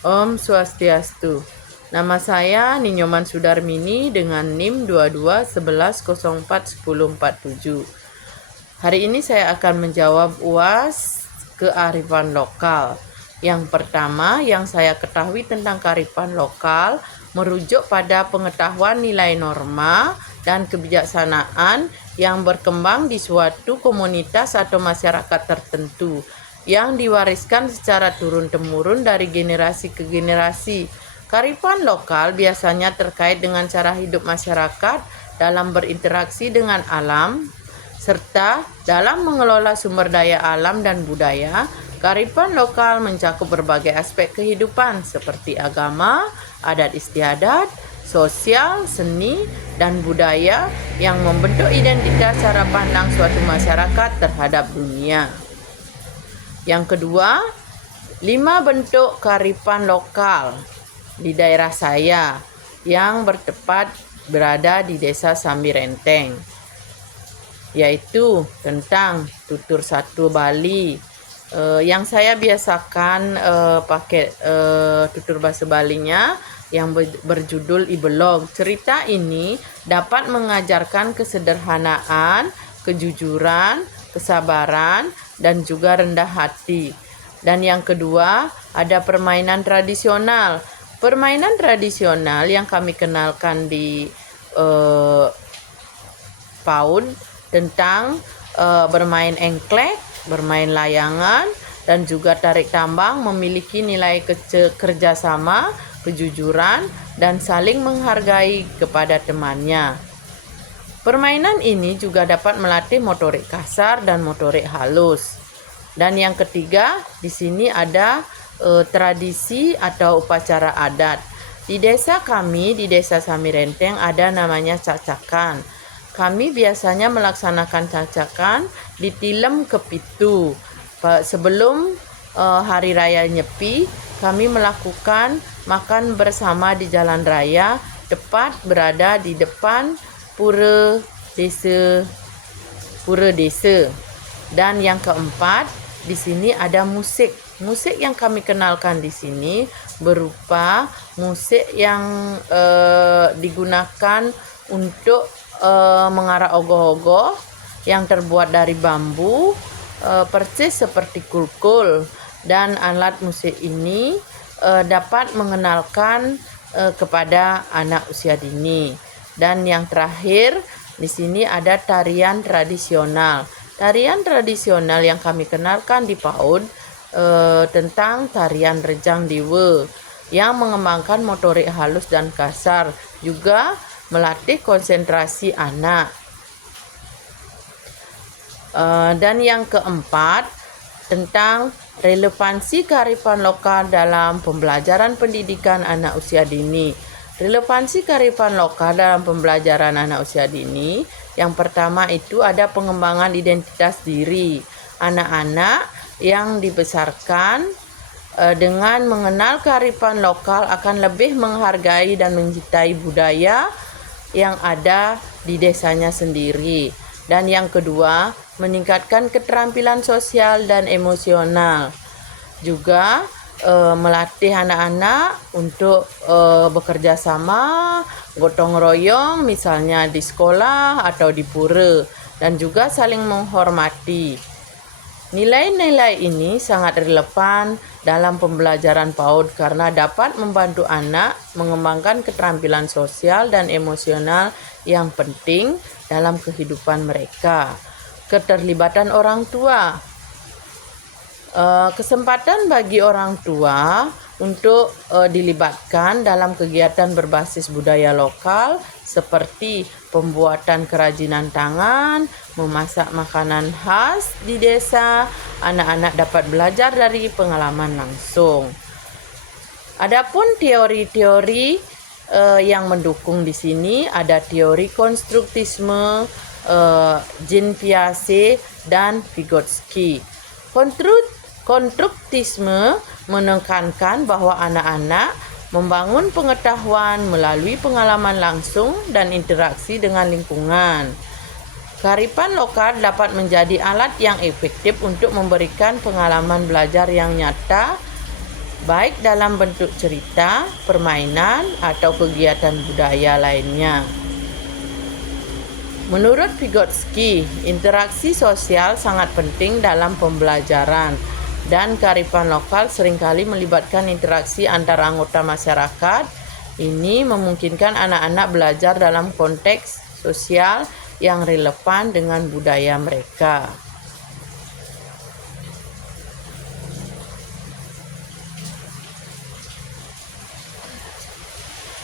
Om Swastiastu. Nama saya Ninyoman Sudarmini dengan NIM 2211041047. Hari ini saya akan menjawab UAS kearifan lokal. Yang pertama yang saya ketahui tentang kearifan lokal merujuk pada pengetahuan nilai norma dan kebijaksanaan yang berkembang di suatu komunitas atau masyarakat tertentu yang diwariskan secara turun-temurun dari generasi ke generasi. Kearifan lokal biasanya terkait dengan cara hidup masyarakat dalam berinteraksi dengan alam, serta dalam mengelola sumber daya alam dan budaya. Kearifan lokal mencakup berbagai aspek kehidupan seperti agama, adat istiadat, sosial, seni, dan budaya yang membentuk identitas cara pandang suatu masyarakat terhadap dunia. Yang kedua, 5 bentuk kearifan lokal di daerah saya yang bertempat berada di Desa Samirenteng, yaitu tentang tutur satu Bali. Yang saya biasakan pakai tutur bahasa Balinya yang berjudul Ibelog. Cerita ini dapat mengajarkan kesederhanaan, kejujuran, kesabaran, dan juga rendah hati. Dan yang kedua, ada permainan tradisional. Permainan tradisional yang kami kenalkan di PAUD tentang bermain engklek, bermain layangan, dan juga tarik tambang memiliki nilai kerjasama, kejujuran, dan saling menghargai kepada temannya. Permainan ini juga dapat melatih motorik kasar dan motorik halus. Dan yang ketiga, di sini ada tradisi atau upacara adat. Di desa kami, di Desa Samirenteng, ada namanya cacakan. Kami biasanya melaksanakan cacakan di Tilem Kepitu. Sebelum Hari Raya Nyepi, kami melakukan makan bersama di jalan raya, tepat berada di depan Pura Desa. Dan yang keempat, di sini ada musik. Musik yang kami kenalkan di sini berupa musik yang digunakan untuk mengarah ogoh-ogoh yang terbuat dari bambu, persis seperti kulkul. Dan alat musik ini dapat mengenalkan kepada anak usia dini. Dan yang terakhir, di sini ada tarian tradisional. Tarian tradisional yang kami kenalkan di PAUD tentang tarian Rejang Dewa yang mengembangkan motorik halus dan kasar, juga melatih konsentrasi anak. Dan yang keempat, tentang relevansi kearifan lokal dalam pembelajaran pendidikan anak usia dini. Relevansi kearifan lokal dalam pembelajaran anak usia dini, yang pertama itu ada pengembangan identitas diri. Anak-anak yang dibesarkan dengan mengenal kearifan lokal akan lebih menghargai dan mencintai budaya yang ada di desanya sendiri. Dan yang kedua, meningkatkan keterampilan sosial dan emosional. Juga melatih anak-anak untuk bekerja sama, gotong royong, misalnya di sekolah atau di pura, dan juga saling menghormati. Nilai-nilai ini sangat relevan dalam pembelajaran PAUD karena dapat membantu anak mengembangkan keterampilan sosial dan emosional yang penting dalam kehidupan mereka. Keterlibatan orang tua. Kesempatan bagi orang tua untuk dilibatkan dalam kegiatan berbasis budaya lokal seperti pembuatan kerajinan tangan, memasak makanan khas di desa. Anak-anak dapat belajar dari pengalaman langsung. Adapun teori-teori yang mendukung di sini ada teori konstruktisme, Jean Piaget dan Vygotsky. Konstruktisme menekankan bahwa anak-anak membangun pengetahuan melalui pengalaman langsung dan interaksi dengan lingkungan. Kearifan lokal dapat menjadi alat yang efektif untuk memberikan pengalaman belajar yang nyata baik dalam bentuk cerita, permainan, atau kegiatan budaya lainnya. Menurut Vygotsky, interaksi sosial sangat penting dalam pembelajaran, dan kearifan lokal seringkali melibatkan interaksi antar anggota masyarakat. Ini memungkinkan anak-anak belajar dalam konteks sosial yang relevan dengan budaya mereka.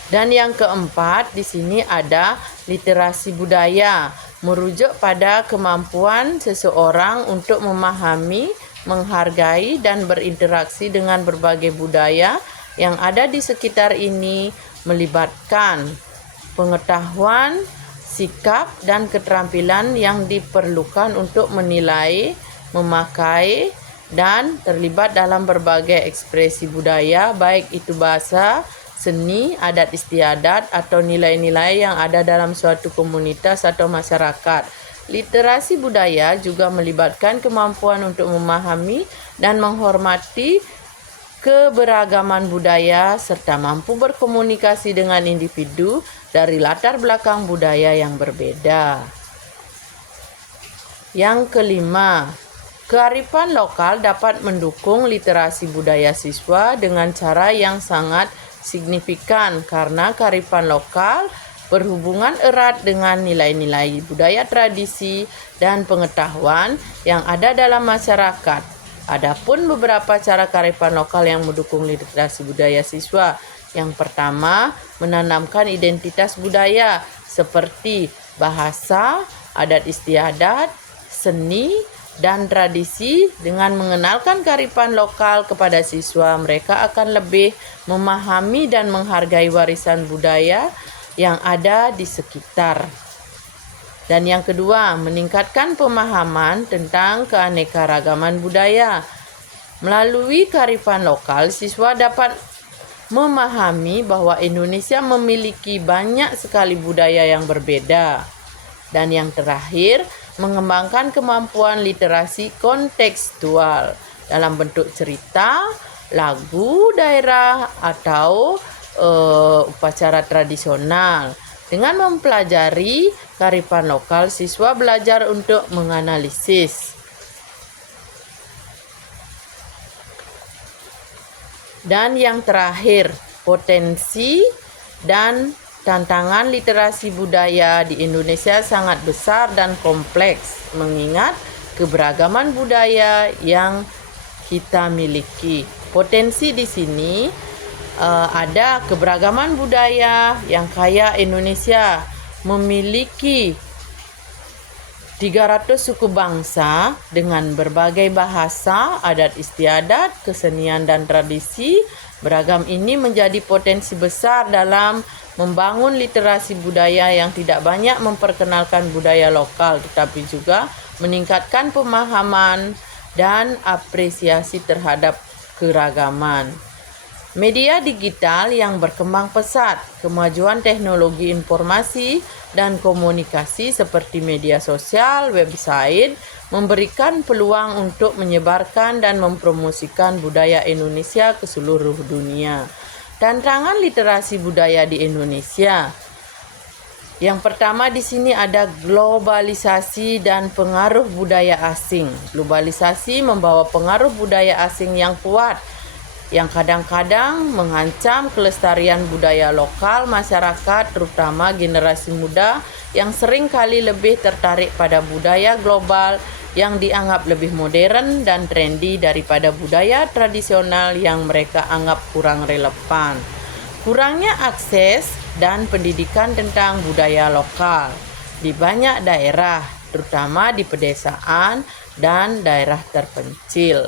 Dan yang keempat, di sini ada literasi budaya, merujuk pada kemampuan seseorang untuk memahami, menghargai, dan berinteraksi dengan berbagai budaya yang ada di sekitar ini, melibatkan pengetahuan, sikap, dan keterampilan yang diperlukan untuk menilai, memakai, dan terlibat dalam berbagai ekspresi budaya, baik itu bahasa, seni, adat istiadat, atau nilai-nilai yang ada dalam suatu komunitas atau masyarakat. Literasi budaya juga melibatkan kemampuan untuk memahami dan menghormati keberagaman budaya serta mampu berkomunikasi dengan individu dari latar belakang budaya yang berbeda. Yang kelima, kearifan lokal dapat mendukung literasi budaya siswa dengan cara yang sangat signifikan karena kearifan lokal berhubungan erat dengan nilai-nilai budaya, tradisi, dan pengetahuan yang ada dalam masyarakat. Adapun beberapa cara kearifan lokal yang mendukung literasi budaya siswa. Yang pertama, menanamkan identitas budaya seperti bahasa, adat istiadat, seni, dan tradisi. Dengan mengenalkan kearifan lokal kepada siswa, mereka akan lebih memahami dan menghargai warisan budaya yang ada di sekitar. Dan yang kedua, meningkatkan pemahaman tentang keanekaragaman budaya. Melalui kearifan lokal, siswa dapat memahami bahwa Indonesia memiliki banyak sekali budaya yang berbeda. Dan yang terakhir, mengembangkan kemampuan literasi kontekstual dalam bentuk cerita, lagu daerah, atau upacara tradisional. Dengan mempelajari kearifan lokal, siswa belajar untuk menganalisis dan yang terakhir, potensi dan tantangan literasi budaya di Indonesia sangat besar dan kompleks mengingat keberagaman budaya yang kita miliki. Potensi di sini ada keberagaman budaya yang kaya. Indonesia memiliki 300 suku bangsa dengan berbagai bahasa, adat istiadat, kesenian, dan tradisi. Beragam ini menjadi potensi besar dalam membangun literasi budaya yang tidak banyak memperkenalkan budaya lokal, tetapi juga meningkatkan pemahaman dan apresiasi terhadap keragaman. Media digital yang berkembang pesat, kemajuan teknologi informasi dan komunikasi seperti media sosial, website, memberikan peluang untuk menyebarkan dan mempromosikan budaya Indonesia ke seluruh dunia. Tantangan literasi budaya di Indonesia. Yang pertama di sini ada globalisasi dan pengaruh budaya asing. Globalisasi membawa pengaruh budaya asing yang kuat, yang kadang-kadang mengancam kelestarian budaya lokal masyarakat, terutama generasi muda yang sering kali lebih tertarik pada budaya global yang dianggap lebih modern dan trendy daripada budaya tradisional yang mereka anggap kurang relevan. Kurangnya akses dan pendidikan tentang budaya lokal di banyak daerah, terutama di pedesaan dan daerah terpencil.